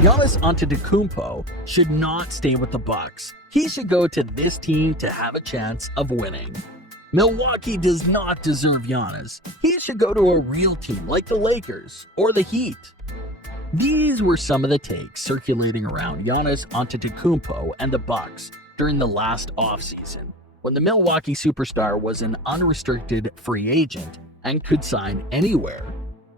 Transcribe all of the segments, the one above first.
Giannis Antetokounmpo should not stay with the Bucks. He should go to this team to have a chance of winning. Milwaukee does not deserve Giannis. He should go to a real team like the Lakers or the Heat. These were some of the takes circulating around Giannis Antetokounmpo and the Bucks during the last offseason, when the Milwaukee superstar was an unrestricted free agent and could sign anywhere.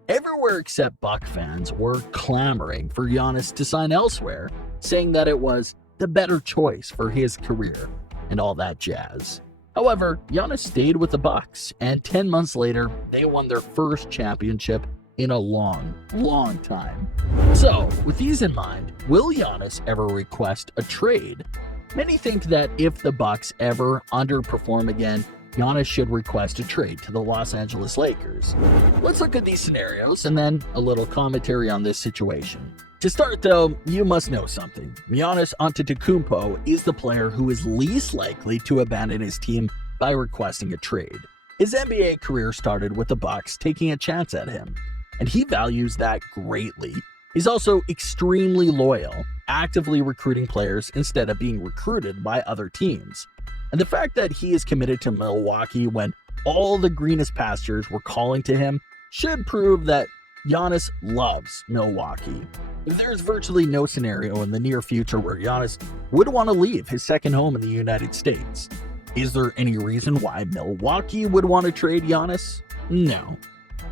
Everywhere except Buck fans were clamoring for Giannis to sign elsewhere, saying that it was the better choice for his career and all that jazz. However, Giannis stayed with the Bucks, and 10 months later, they won their first championship in a long, long time. So, with these in mind, will Giannis ever request a trade? Many think that if the Bucks ever underperform again, Giannis should request a trade to the Los Angeles Lakers. Let's look at these scenarios and then a little commentary on this situation. To start though, you must know something. Giannis Antetokounmpo is the player who is least likely to abandon his team by requesting a trade. His NBA career started with the Bucks taking a chance at him, and he values that greatly. He's also extremely loyal, actively recruiting players instead of being recruited by other teams. And the fact that he is committed to Milwaukee when all the greenest pastures were calling to him should prove that Giannis loves Milwaukee. There's virtually no scenario in the near future where Giannis would want to leave his second home in the United States. Is there any reason why Milwaukee would want to trade Giannis? No.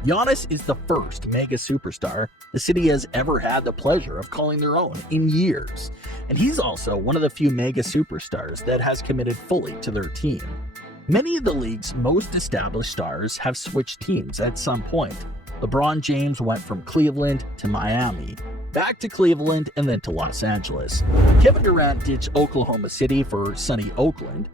Giannis is the first mega superstar the city has ever had the pleasure of calling their own in years. And he's also one of the few mega superstars that has committed fully to their team. Many of the league's most established stars have switched teams at some point. LeBron James went from Cleveland to Miami, back to Cleveland, and then to Los Angeles. Kevin Durant ditched Oklahoma City for sunny Oakland,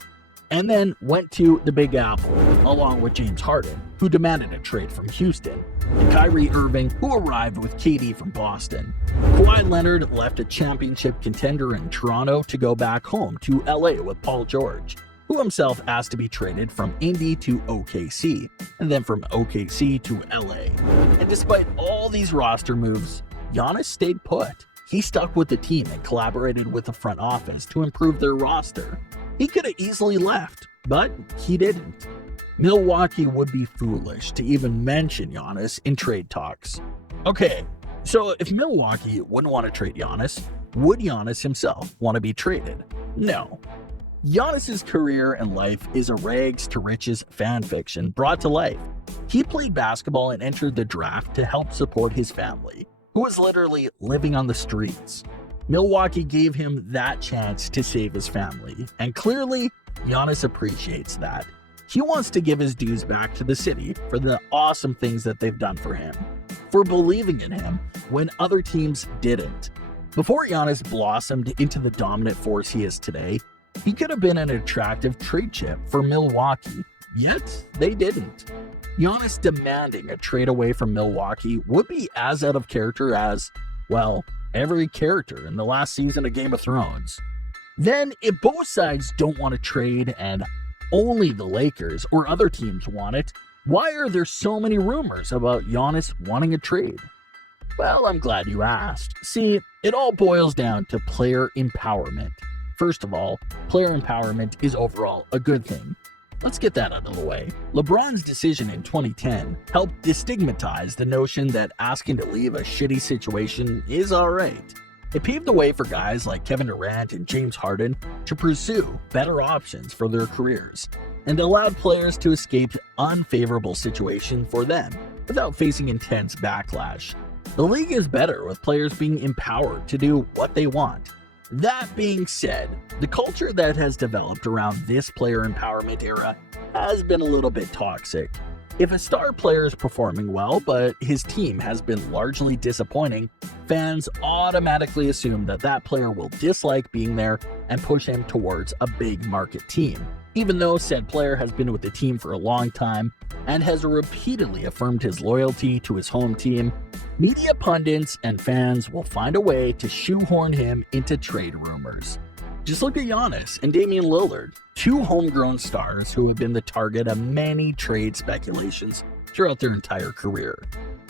and then went to the Big Apple, along with James Harden, who demanded a trade from Houston, and Kyrie Irving, who arrived with KD from Boston. Kawhi Leonard left a championship contender in Toronto to go back home to LA with Paul George, who himself asked to be traded from Indy to OKC, and then from OKC to LA. And despite all these roster moves, Giannis stayed put. He stuck with the team and collaborated with the front office to improve their roster. He could have easily left, but he didn't. Milwaukee would be foolish to even mention Giannis in trade talks. Okay, so if Milwaukee wouldn't want to trade Giannis, would Giannis himself want to be traded? No. Giannis's career and life is a rags to riches fan fiction brought to life. He played basketball and entered the draft to help support his family, who was literally living on the streets. Milwaukee gave him that chance to save his family, and clearly, Giannis appreciates that. He wants to give his dues back to the city for the awesome things that they've done for him, for believing in him when other teams didn't. Before Giannis blossomed into the dominant force he is today, he could have been an attractive trade chip for Milwaukee, yet they didn't. Giannis demanding a trade away from Milwaukee would be as out of character as, well, every character in the last season of Game of Thrones. Then, if both sides don't want to trade and only the Lakers or other teams want it, why are there so many rumors about Giannis wanting a trade? Well, I'm glad you asked. See, it all boils down to player empowerment. First of all, player empowerment is overall a good thing. Let's get that out of the way. LeBron's decision in 2010 helped destigmatize the notion that asking to leave a shitty situation is alright. It paved the way for guys like Kevin Durant and James Harden to pursue better options for their careers, and allowed players to escape unfavorable situations for them without facing intense backlash. The league is better with players being empowered to do what they want. That being said, the culture that has developed around this player empowerment era has been a little bit toxic. If a star player is performing well, but his team has been largely disappointing, fans automatically assume that that player will dislike being there and push him towards a big market team, even though said player has been with the team for a long time and has repeatedly affirmed his loyalty to his home team. Media pundits and fans will find a way to shoehorn him into trade rumors. Just look at Giannis and Damian Lillard, two homegrown stars who have been the target of many trade speculations throughout their entire career.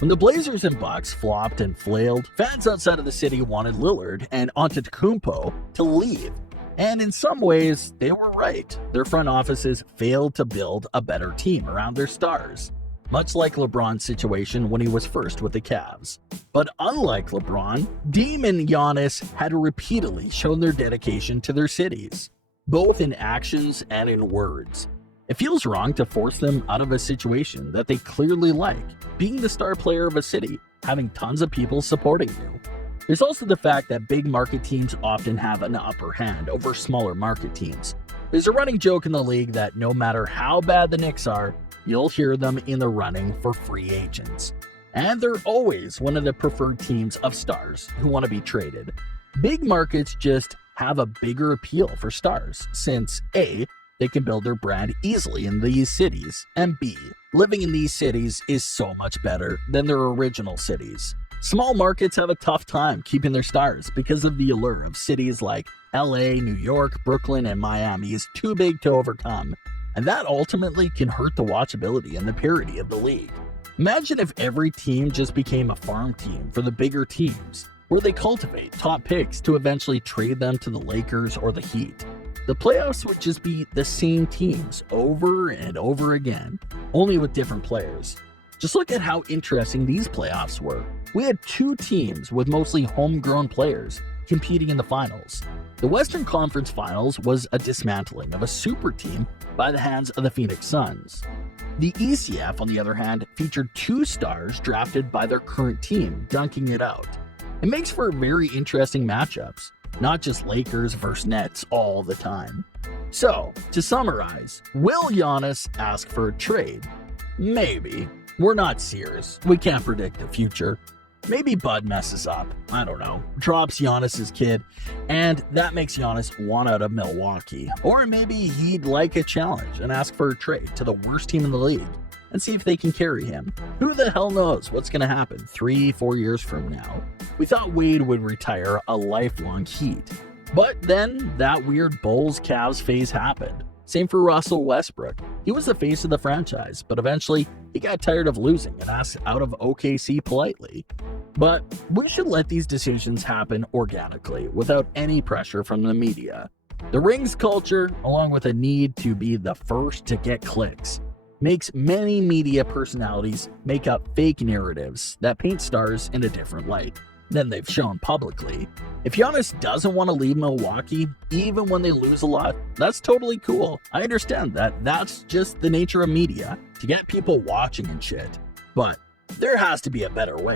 When the Blazers and Bucks flopped and flailed, fans outside of the city wanted Lillard and Antetokounmpo to leave. And in some ways, they were right. Their front offices failed to build a better team around their stars, much like LeBron's situation when he was first with the Cavs. But unlike LeBron, Dame and Giannis had repeatedly shown their dedication to their cities, both in actions and in words. It feels wrong to force them out of a situation that they clearly like, being the star player of a city, having tons of people supporting you. There's also the fact that big market teams often have an upper hand over smaller market teams. There's a running joke in the league that no matter how bad the Knicks are, you'll hear them in the running for free agents. And they're always one of the preferred teams of stars who want to be traded. Big markets just have a bigger appeal for stars, since A, they can build their brand easily in these cities, and B, living in these cities is so much better than their original cities. Small markets have a tough time keeping their stars because of the allure of cities like LA, New York, Brooklyn, and Miami is too big to overcome, and that ultimately can hurt the watchability and the parity of the league. Imagine if every team just became a farm team for the bigger teams, where they cultivate top picks to eventually trade them to the Lakers or the Heat. The playoffs would just be the same teams over and over again, only with different players. Just look at how interesting these playoffs were. We had two teams with mostly homegrown players competing in the finals. The Western Conference Finals was a dismantling of a super team by the hands of the Phoenix Suns. The ECF, on the other hand, featured two stars drafted by their current team, dunking it out. It makes for very interesting matchups, not just Lakers versus Nets all the time. So, to summarize, will Giannis ask for a trade? Maybe. We're not Sears. We can't predict the future. Maybe Bud messes up, I don't know, drops Giannis's kid, and that makes Giannis want out of Milwaukee. Or maybe he'd like a challenge and ask for a trade to the worst team in the league and see if they can carry him. Who the hell knows what's going to happen 3-4 years from now? We thought Wade would retire a lifelong Heat, but then that weird Bulls-Cavs phase happened. Same for Russell Westbrook. He was the face of the franchise, but eventually he got tired of losing and asked out of OKC politely. But we should let these decisions happen organically, without any pressure from the media. The rings culture, along with a need to be the first to get clicks, makes many media personalities make up fake narratives that paint stars in a different light than they've shown publicly. If Giannis doesn't want to leave Milwaukee, even when they lose a lot, that's totally cool. I understand that that's just the nature of media, to get people watching and shit. But there has to be a better way.